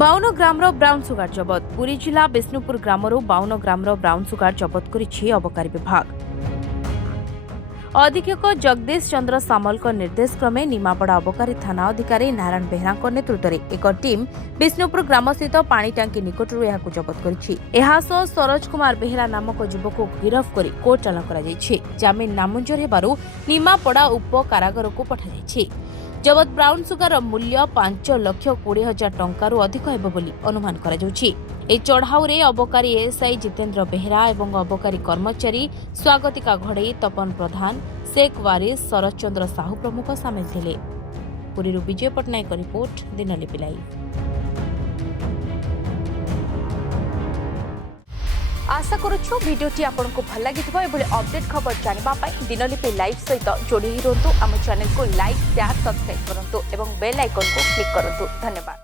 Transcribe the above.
52 ଗ୍ରାମର brown sugar ଜବତ। ପୁରୀ ଜିଲ୍ଲା ବିଷ୍ଣୁପୁର ଗ୍ରାମରୁ 52 ଗ୍ରାମର ବ୍ରାଉନ୍ ସୁଗାର ଜବତ କରିଛି ଅବକାରୀ ବିଭାଗ। ଅଧୀକ୍ଷକ ଜଗଦୀଶ ଚନ୍ଦ୍ର ସାମଲଙ୍କ ନିର୍ଦ୍ଦେଶ କ୍ରମେ ନିମାପଡ଼ା ଅବକାରୀ ଥାନା ଅଧିକାରୀ ନାରାୟଣ ବେହେରାଙ୍କ ନେତୃତ୍ୱରେ ଏକ ଟିମ୍ ବିଷ୍ଣୁପୁର ଗ୍ରାମସ୍ଥିତ ପାଣି ଟାଙ୍କି ନିକଟରୁ ଏହାକୁ ଜବତ କରିଛି। ଏହାସହ ସରୋଜ କୁମାର ବେହେରା ନାମକ ଯୁବକକୁ ଗିରଫ କରି କୋର୍ଟ ଚାଲାଣ କରାଯାଇଛି। ଜାମିନ ନାମଞ୍ଜୁର ହେବାରୁ ନିମାପଡ଼ା ଉପ କାରାଗାରକୁ ପଠାଯାଇଛି। ଜବତ ବ୍ରାଉନ୍ ସୁଗାର ମୂଲ୍ୟ 5,20,000 ଟଙ୍କାରୁ ଅଧିକ ହେବ ବୋଲି ଅନୁମାନ କରାଯାଉଛି। ଏହି ଚଢ଼ାଉରେ ଅବକାରୀ ଏଏସ୍ଆଇ ଜିତେନ୍ଦ୍ର ବେହେରା ଏବଂ ଅବକାରୀ କର୍ମଚାରୀ ସ୍ୱାଗତିକା ଘଡ଼େଇ, ତପନ ପ୍ରଧାନ, ଶେଖ ୱାରିସ, ଶରତ ଚନ୍ଦ୍ର ସାହୁ ପ୍ରମୁଖ ସାମିଲ ଥିଲେ। ପୁରୀରୁ ବିଜୟ ପଟ୍ଟନାୟକ ରିପୋର୍ଟ, ଦିନଲିପି ଲାଇଭ୍। आशा करूछु भिडियोटी आपको भल लगी अपडेट खबर जानापी दिनलिपि लाइव सहित जोड़ी रुहतु। आम चैनल को लाइक, शेयर, सब्सक्राइब करूँ और बेल आइकन को क्लिक करूँ। धन्यवाद।